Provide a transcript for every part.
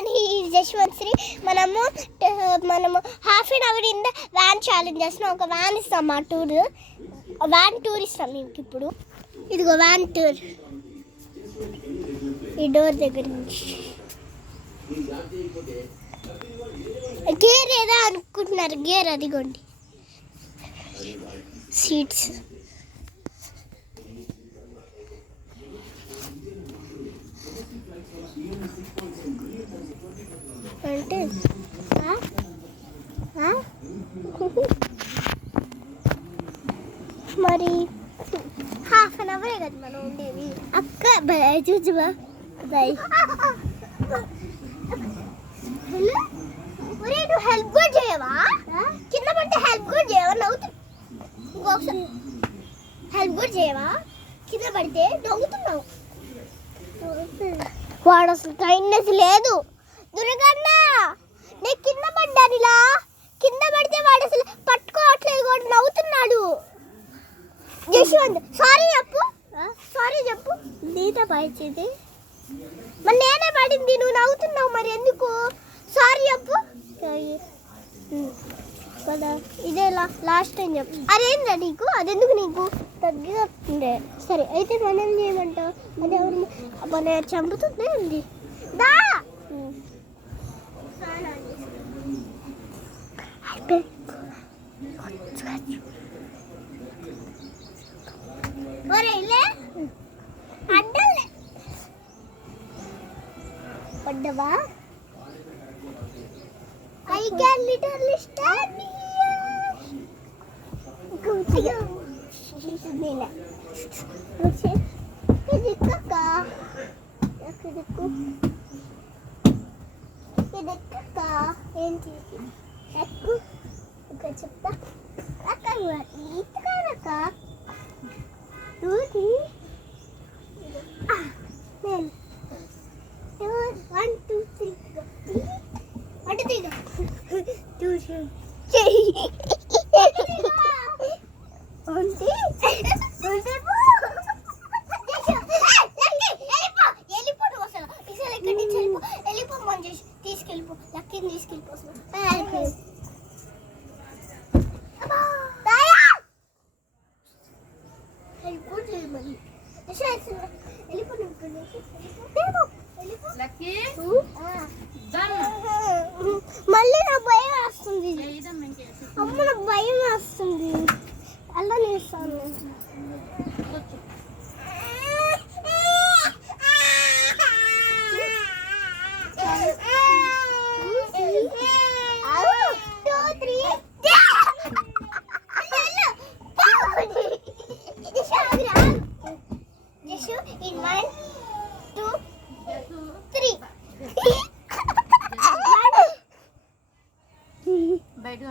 and he is Jashwantri. మనము half an hour in the van challenge చేస్తున్నాం. ఒక van ఇస్తాం మా టూర్, వ్యాన్ టూర్ ఇస్తాం మీకు ఇప్పుడు. ఇదిగో వ్యాన్ టూర్. ఈ డోర్ దగ్గర నుంచి గేర్ ఏదో అనుకుంటున్నారు, గేర్ అదిగోండి. సీట్స్ అంటే మరి హాఫ్ అన్ అవరే కదా మనం ఉండేది. అక్క చూచువా బాయ్. హలో, ఒరే నువ్వు హెల్ప్ కూడా చేయవా? కింద పడితే హెల్ప్ కూడా చేయవా? నవ్వుతు ఇంకొకసారి హెల్ప్ కూడా చేయవా? కింద పడితే నవ్వుతున్నావు. వాడు అసలు కైండ్నెస్ లేదు. దుర్గన్న నేను కింద పడ్డాను, ఇలా కింద పడితే వాడు అసలు పట్టుకోవట్లేదు, వాడు నవ్వుతున్నాడు. యశ్వంత్ సారీ చెప్పు, సారీ చెప్పు. నీత పైచింది మరి నేనే పడింది, నువ్వు నవ్వుతున్నావు మరి ఎందుకు? సారీ చెప్పు కదా, ఇదే లాస్ట్ టైం చెప్పు. అదేందా నీకు, అదెందుకు నీకు తగ్గిస్తుండే? సరే అయితే మనం చేయమంటావు? అది ఎవరు మన చంపుతుందే ఉంది. దా పడ్డవా? I can literally stand here. ఇది కక్క, ఇది కక్క ఏంటి? ఎక్కు ఇక్కడ చెప్తా. అక్క ఇటుకారక్క టూది నేను 1 2 3 అంటే తీగా తీసుకెళ్ళిపో, లక్కీని తీసుకెళ్ళిపో. మళ్ళీ నాకు భయం వేస్తుంది. అమ్మ నాకు భయం వేస్తుంది, అలా నేస్తాను. బయట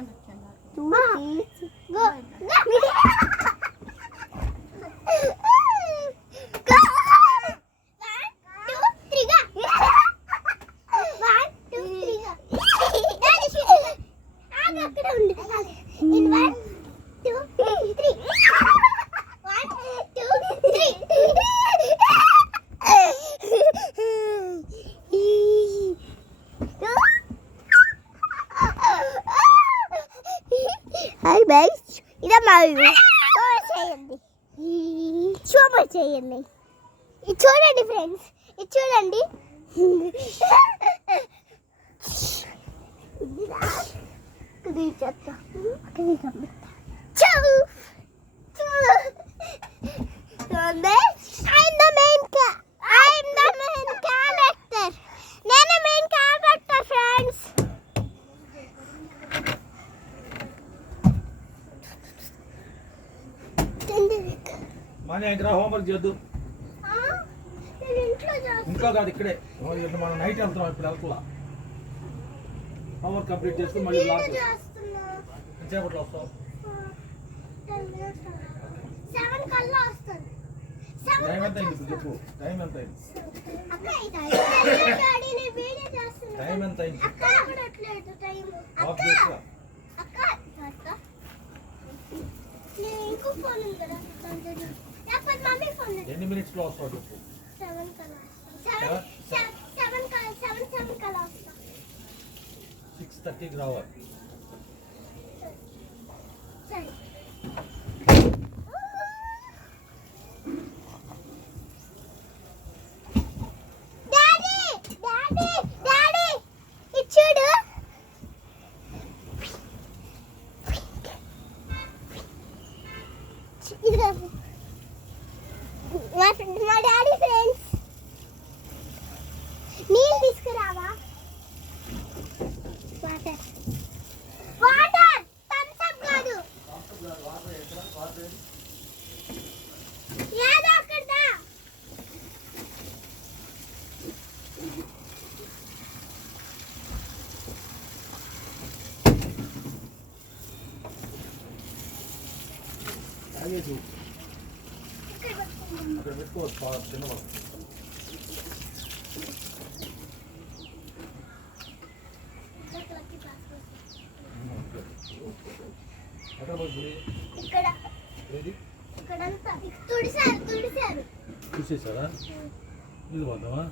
ఇదే మా చేయండి, సూపర్ చేయండి. ఇది చూడండి ఫ్రెండ్స్, ఇది చూడండి. హోంవర్క్ చేద్దు ఇంట్లో కాదు, ఇక్కడే. మనం నైట్ వెళ్తాం, ఇప్పుడు వెళ్తా. హోంవర్క్ కంప్లీట్ చేసుకుని మళ్ళీ ఎంతసేపట్లో వస్తావు? టైం ఎంత అయింది ఇప్పుడు చెప్పు, టైం ఎంత అయింది? టైం ఎంత అయింది? ఆఫ్ చేసుకో. ఎన్ని మినిట్స్లో వస్తావు చెప్పు. 7 కల్లా 7 కల్లా వస్తా. 6:30కి రావాలి. సరే. డాడీ డాడీ డాడీ ఇచ్చుడు. మా డాడీ ఫ్రెండ్స్ నీళ్ళు తీసుకురావా? వాటర్ వాటర్ థమ్స్ అప్ కాదు. ఏదో అక్కడదా. తాగేసి అక్కడ పెట్టుకోవచ్చు. చిన్నవాడు ఇక్కడ ఇక్కడంతా తుడిసారు. చూసేసారా? ఇది పోతావా?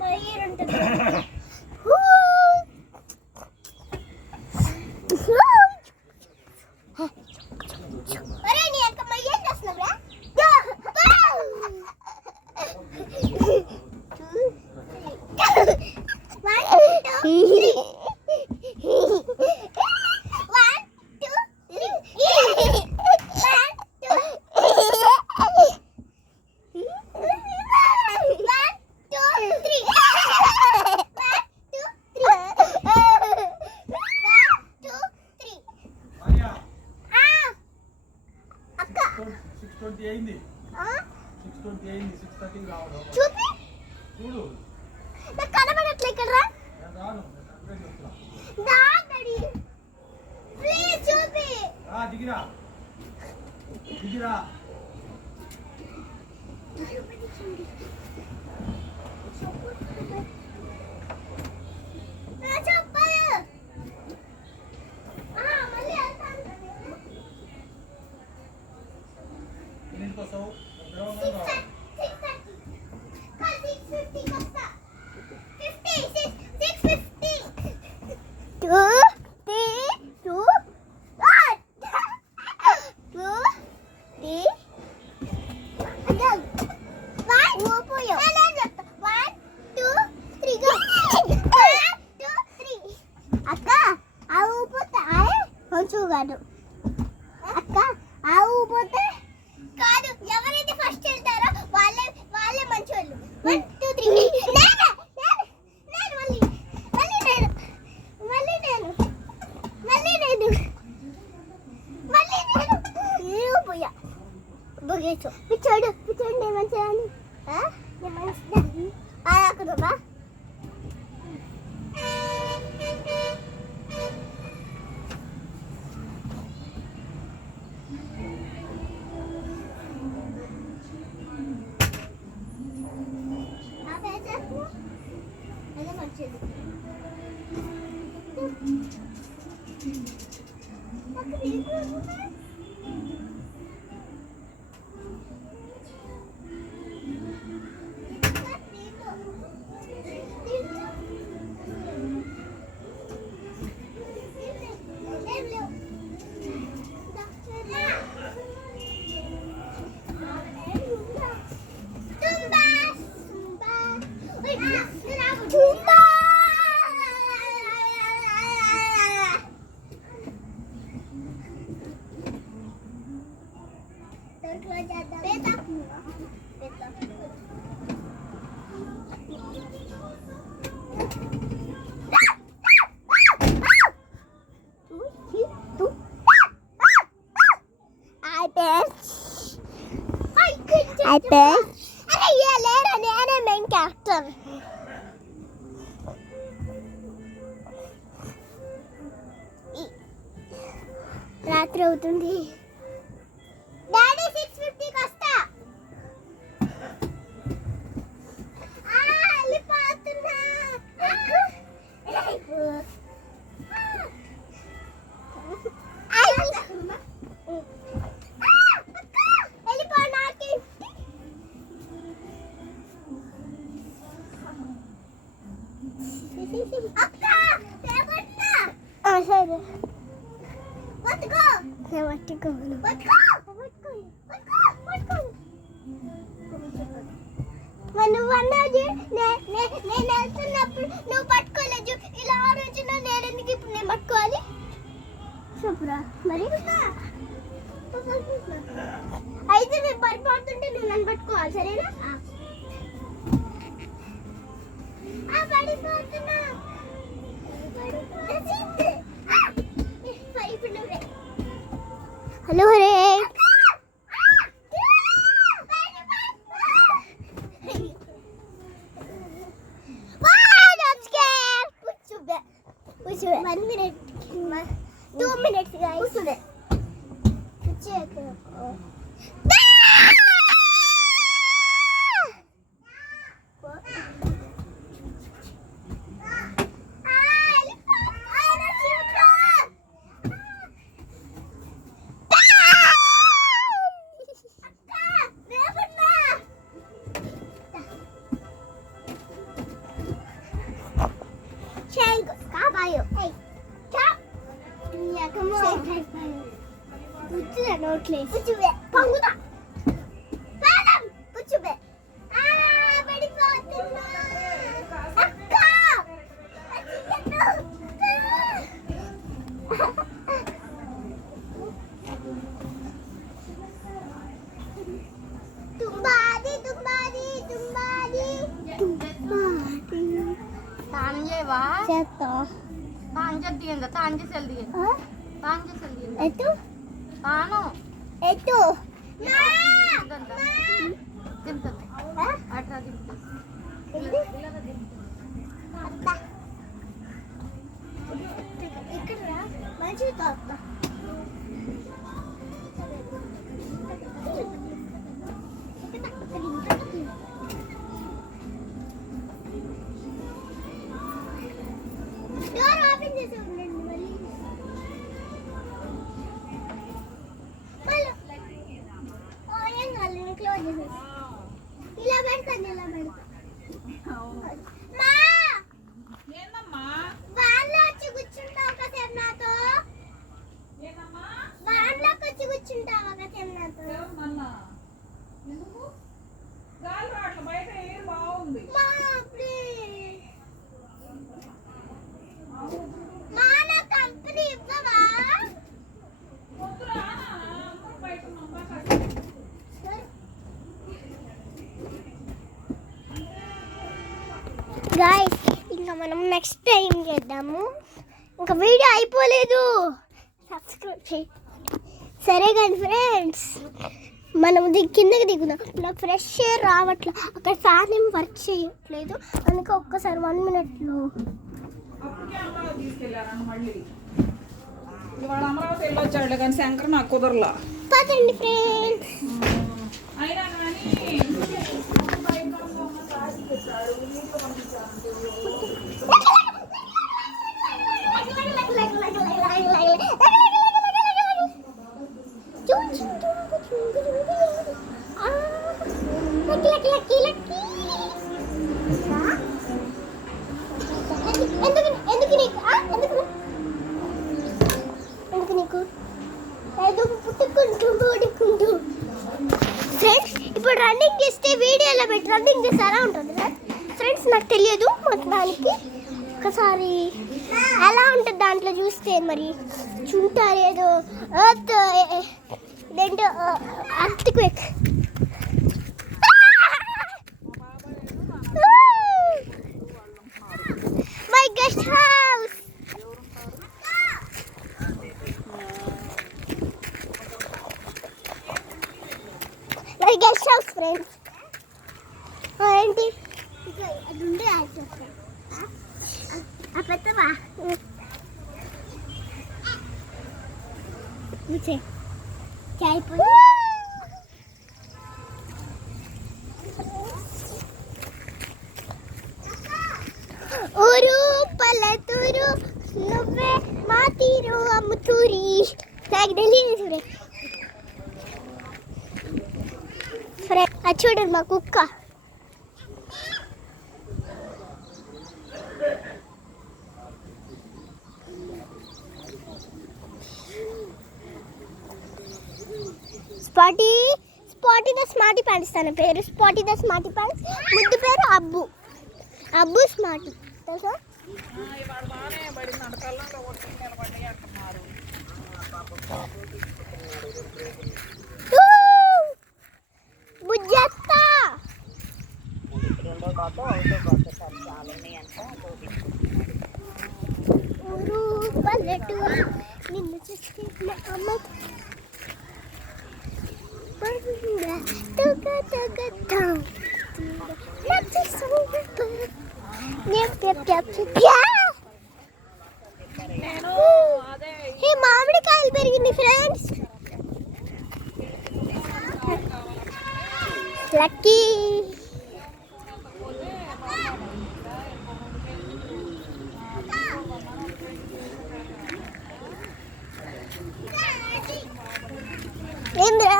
బయర్ ఉంటుంది. ఒరే నీ అక్క మయ్యేం చేస్తున్నావురా? అయింది. 6:20 అయింది. 6:30కి రావడం. చూపి చూడు. నాకు కనబడట్లే ఇక్కడ రా. నేను రాను. నేను చెప్తా. దా డాడీ ప్లీజ్ చూపి. దిగిరా. దిగిరా. నా చెప్పాలి. మళ్ళీ వెళ్తాను. ఎన్నింటికి వస్తావు? 6:50 వస్తా. 6:50. 2 3 2 1 2 3 again 1 ఊపోయో. నేను చెప్తా 1 2 3 go. 1 2 3. అక్క ఆ ఊపోతే కొంచెం కాదు. అక్క ఆ ఊపోతే కాదు. ఎవరైతే ఫస్ట్ వెళ్తారో వాళ్ళే మంచి వాళ్ళు. 1 2 3 నేను పోయా బొగేచో పిచ్చోడు ఏమని చేయాలి? అక్కడమ్మా అదే మంచిది. I bet. అరే ఏ లేరా నేనే మెయిన్ క్యారెక్టర్. రాత్రి అవుతుంది. డాడీ 6:50కి వస్తా. వెళ్ళిపోతున్నా. వెళ్ళిపో. నాకు నువ్వు అన్నావు నేను వెళ్తున్నప్పుడు నువ్వు పట్టుకోలేదు. ఇలా ఆలోచన నేను ఎందుకు ఇప్పుడు నేను పట్టుకోవాలి చెప్పురా మరి. అయితే నేను పడిపోతుంటే నువ్వు నన్ను పట్టుకోవాలి సరేనా? పడిపోతున్నా హలో హరే One minute. 2 minutes, guys. Guys ఇంకా మనం నెక్స్ట్ టైం చేద్దాము. ఇంకా వీడియో అయిపోలేదు, సబ్స్క్రైబ్ చేయి. సరే కానీ ఫ్రెండ్స్ మనం కిందకి దిగుదాం. నాకు ఫ్రెష్ ఎయిర్ రావట్లేదు, అక్కడ ఫ్యాన్ ఏం వర్క్ చేయట్లేదు. అందుకే ఒక్కసారి 1 minute అమరావతి వెళ్ళొచ్చాడు కానీ శంకర్ నాకు కుదరలా. పదండి ఫ్రెండ్స్. అయినా కానీ ఫ్రెండ్స్ ఇప్పుడు రన్నింగ్ చేస్తే వీడియోలో పెట్టి రన్నింగ్ చేస్తే ఎలా ఉంటుంది ఫ్రెండ్స్ నాకు తెలియదు. మొత్తానికి ఒకసారి ఎలా ఉంటుంది దాంట్లో చూస్తే మరి చూంటారు ఏదో ఎర్త్ దేంట్లో earthquake. My guest house. My guest house friends. ఏంటి అది ఉండే పెద్దవా ఊరు పల్లెటూరు నువ్వే మా తీరు అమ్ముతూరి. నాకు తెలియదు ఫ్రెండ్. అది చూడండి మా కుక్క. స్పాటీ స్పాటీ ద స్మార్టీ ప్యాంట్స్ తన పేరు. స్పాటీ ద స్మార్టీ ప్యాంట్స్. ముద్దు పేరు అబ్బు. అబ్బు స్మార్టీ తెలుసా? ఇవాడు బాగానే పడి నడకల్లో ఒకటి నిలబడి అంటున్నారు. బుజ్జత్త ఊరు పల్లెటూరు నిన్ను చూస్తే మా అమ్మ నేను అదే ఈ మామిడికాయలు పెరిగింది ఫ్రెండ్స్. లక్కీ ఏంద్రా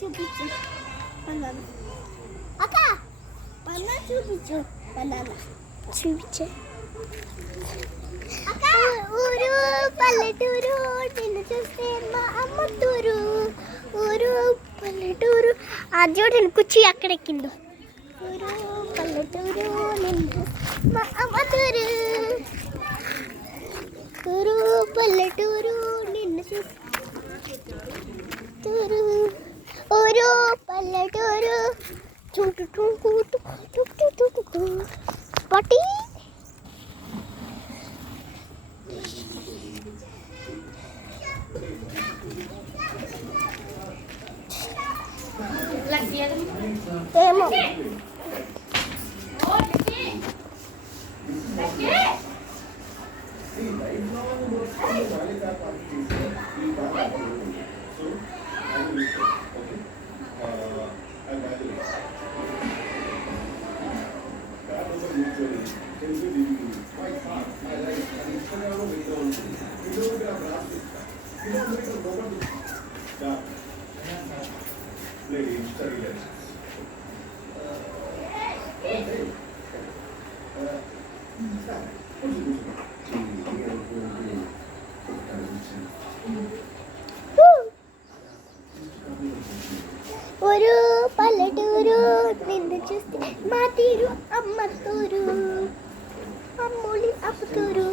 చూపించు అక్క బనానా చూపించు. బనానా చూపించు. ఊరు పల్లెటూరు నిన్ను చూస్తే మా అమ్మ తూరు. ఊరు పల్లెటూరు ఆ చూడండి కుర్చీ అక్కడ ఎక్కిందో. ఊరు పల్లెటూరు నిన్ను చూస్తే మా అమ్మ తూరు. ఊరు పల్లెటూరు నిన్ను చూస్తే తూరు. ఊరు పల్లెటూరు పట్టి ఏమో ఊరు పల్లెటూరు నిన్ను చూస్తే మా తీరు అమ్మ తూరు. అమ్మూలి అప్పుతూరు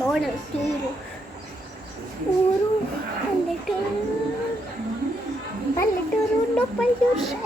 మోడల్ తీరు. ఊరు పల్లెటూరు పల్లెటూరు no pollution.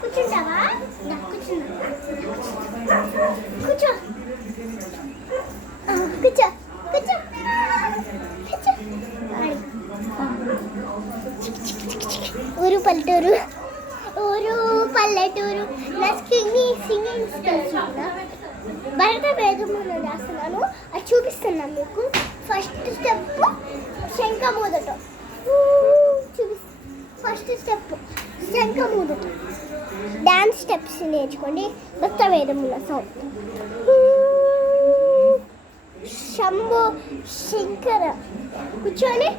కూర్చుంటావా? కూర్చో కూర్చో కూర్చో కూర్చో. ఊరు పల్లెటూరు నా సింగింగ్ స్కిల్స్ భరత వేగంలో చేస్తున్నాను, అది చూపిస్తున్నాను మీకు. ఫస్ట్ స్టెప్ శంఖమూదటం ఫస్ట్ స్టెప్ శంఖమూదటం. డ్యాన్స్ స్టెప్స్ నేర్చుకోండి. భక్త వేదముల సౌండ్ శంభో శంకర కూర్చొని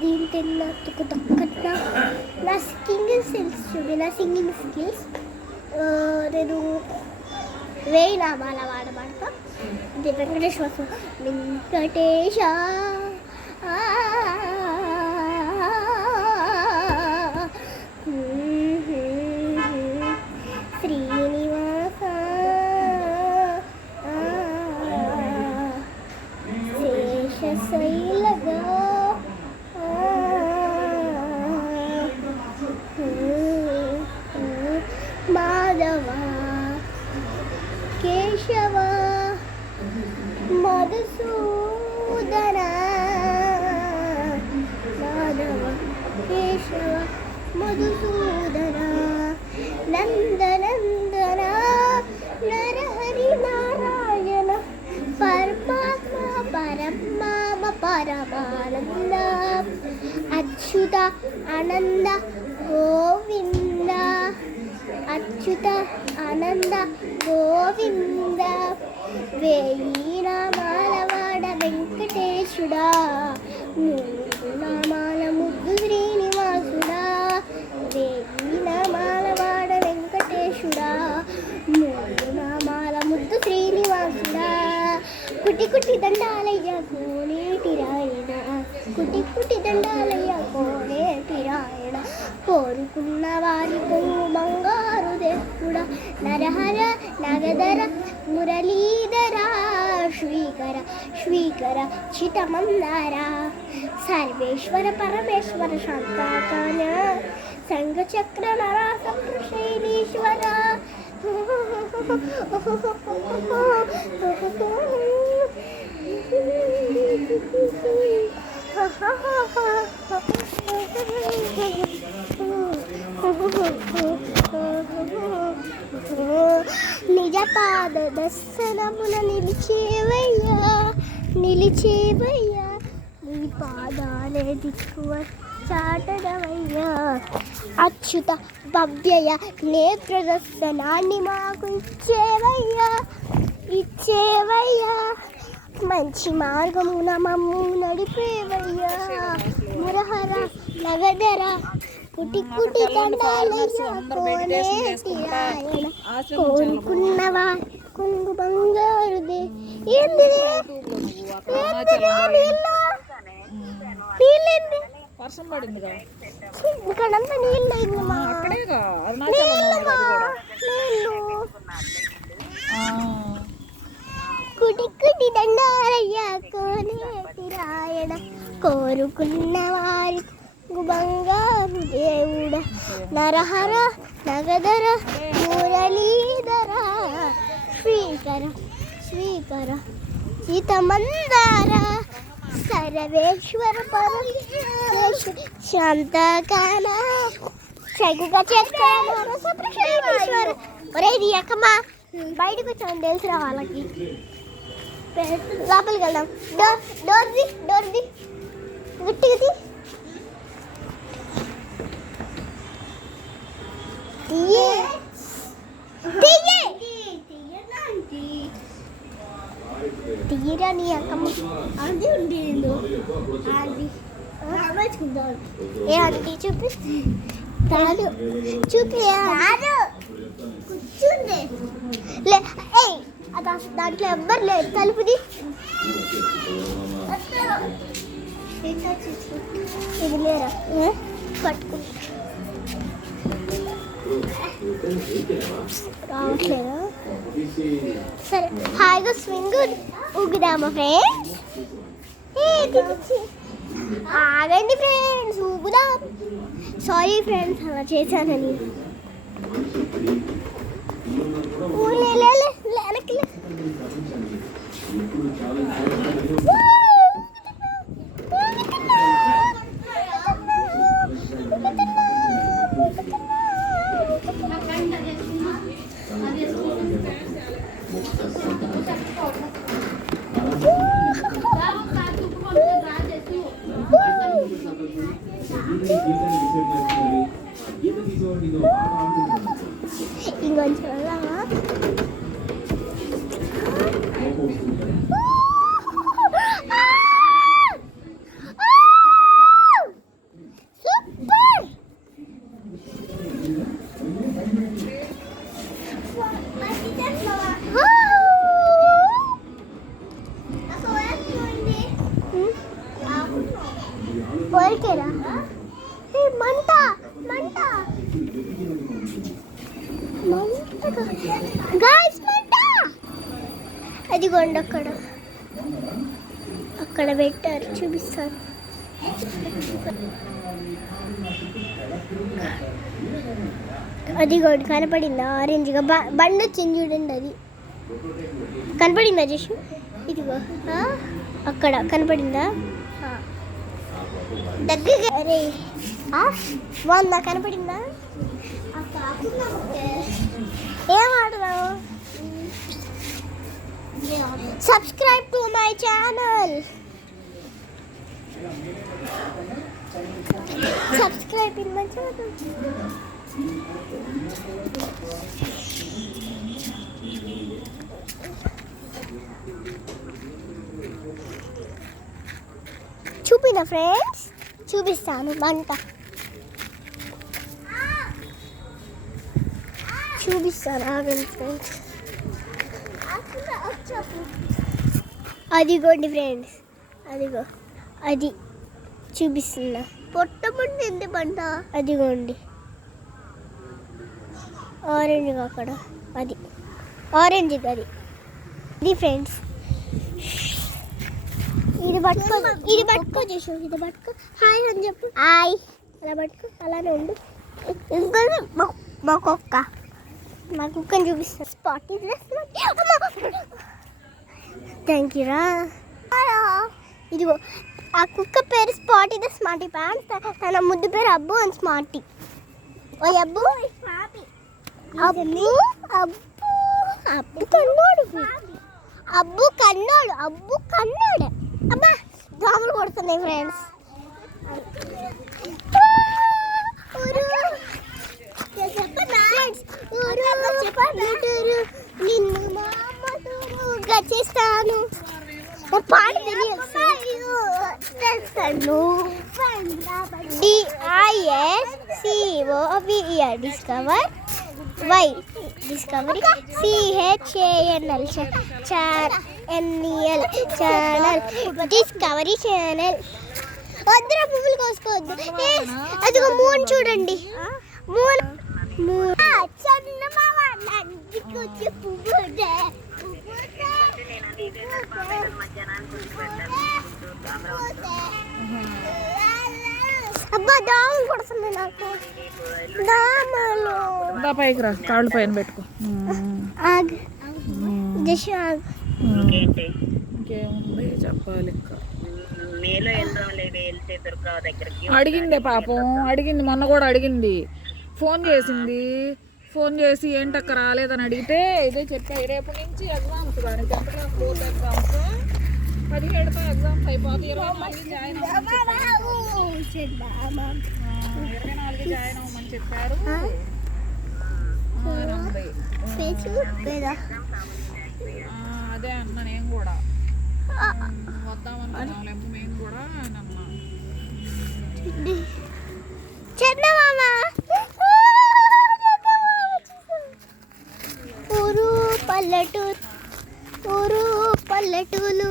దీని తిన్నా తుక్కు తొక్కట్లా. నా సింగింగ్ స్కిల్స్ చూడండి, నా సింగింగ్ స్కిల్స్. నేను వేయి నామాల వాడబడతా. ఇది వెంకటేశ్వర వెంకటేశ శ్రీనివాస శేషశైలగా మాధవ కేశవ మధుసూదన మాధవ కేశవ మధుసూదన నందనందన నరహరి నారాయణ పరమాత్మ పరమామ పరమానంద అచ్యుత ఆనంద గోవింద అచ్యుత ఆనంద గోవింద వేయి నామాల వాడ వెంకటేశుడా మూడు నామాల ముద్దు శ్రీనివాసుడా వేయి నామాల వాడ వెంకటేశుడా మూడు నామాల ముద్దు శ్రీనివాసుడా కుటి కుటి దండాలయ్య కోనేటి రాయణ కుటి కుటి దండాలయ్య కోనేటి రాయణ కోరుకున్న వారితో బంగారు దేవుడా నరహర నగధర మురళీధర శ్రీకర శ్రీకర చితమందార సర్వేశ్వర పరమేశ్వర శాంతాకాన సంఘచక్ర నరాస శైలీశ్వర పాద దర్శనమున నిలిచేవయ్యా నిలిచేవయ్యా నీ పాదాలే దిక్కువ చాటడవయ్యా అచ్యుత భవ్యయ నేత్ర దర్శనాన్ని మాకు ఇచ్చేవయ్యా మంచి మార్గమున మమ్ము నడిపేవయ్యా మురహర నగదర కుటి కుటి దండాలయ్యా కోనేటి రాయణ కోరుకున్నవా కుంగు బంగారుదే ఏందిది నీళ్ళేంది వర్షం పడిందిగా ఇక్కడంతా నీళ్ళు అయిందమ్మా అక్కడేగా అరుణాచలం నీళ్ళు కుటి కుటి దండాలయ్యా కోనేటి రాయణ కోరుకున్న వారి బంగారు దేవుడ నరహర నగదర మురళీధర శ్రీకర సీతమందార సర్వేశ్వర పరమేశ్వర శాంతకాల శంఖ చక్ర ఒరే ఇది ఎక్కమ్మా బయటకు వచ్చాను తెలుసురా వాళ్ళకి లోపలికి వెళ్దాం డోర్ది గట్టిగా తీయరా నీ అక్కమ్మ అది ఉండేది ఏ ఆంటీ చూపి తాడు చూపి కూర్చుండే లే దాంట్లో ఎవ్వరు లేదు తలుపుది ఇది లేరా పట్టుకు రావట్లేదా సరే హాయిగా స్వింగ్ ఊగుదామా ఫ్రెండ్స్ ఆగండి ఫ్రెండ్స్ ఊగుదాం సారీ ఫ్రెండ్స్ అలా చేశానని వెనక్కి ఇంకొంచెం వెళ్దామా సూపర్ ఓకేరా మంట మంట గాయ్స్ మంట అదిగోండి అక్కడ పెట్టారు చూపిస్తాను అదిగోండి కనపడిందా ఆరెంజ్గా బండి వచ్చింది చూడండి అది కనపడిందా జషు ఇదిగో అక్కడ కనపడిందా దగ్గరగా అరే బాగుందా కనపడిందా ఏం ఆడుతున్నావు subscribe to my channel subscribe in my channel చూపినా ఫ్రెండ్స్ చూపిస్తాను మంట చూపిస్తాను ఆగండి ఫ్రెండ్స్ అదిగోండి ఫ్రెండ్స్ అదిగో అది చూపిస్తున్నా పొట్టమండి ఎంత పంట అదిగోండి ఆరెంజ్ అక్కడ అది ఆరెంజ్ అది ఇది ఫ్రెండ్స్ ఇది పట్టుకో చేసావు ఇది పట్టుకో హాయ్ అని చెప్పు హాయ్ అలా పట్టుకో అలానే ఉండు ఇంకొంది మా కుక్కని చూపిస్తాను స్పాట్ థ్యాంక్ యూ రా ఇదిగో ఆ కుక్క పేరు స్పాట్ ఇది స్మార్టీ ప్యాంట్స్ తన ముద్దు పేరు అబ్బు అండ్ స్మార్టీ ఓ అబ్బు అబ్బు అబ్బు అబ్బు కన్నోడు అబ్బు కన్నోడు అబ్బు కన్నోడు అబ్బా దోమలు కొడుతున్నాయి ఫ్రెండ్స్. నిన్ను మా అమ్మతో చేస్తాను పాట తెలియదు. డిస్కవర్ వై discovery CHANL channel discovery channel. వద్దురా పువ్వులు కోసుకోవద్దు. అదిగో మూన్ చూడండి మూన్ మూన్ చందమామ నందికొచ్చి పువ్వుదే అబ్బా దోమలు కొడుతున్నాయి నాకు దోమలు. పైకి రా కాళ్ళు పైన పెట్టుకో. ఆగ్ జష్ ఆగ్. ఇంకేముంది చెప్పాలి ఇంకా. అడిగిందే పాపం అడిగింది, మొన్న కూడా అడిగింది. ఫోన్ చేసి ఏంటక్క రాలేదని అడిగితే ఇదే చెప్పాయి. రేపు నుంచి ఎగ్జామ్స్ కానీ 10th క్లాస్ బోర్డ్ ఎగ్జామ్స్ 17తో ఎగ్జామ్స్ అయిపోతాయి. 24 జాయిన్ అవ్వమని చెప్పారు. అదే అన్న నేను కూడా వద్దామనుకున్నాం మేము కూడా అని అన్నా. ఊరు పల్లెటూరు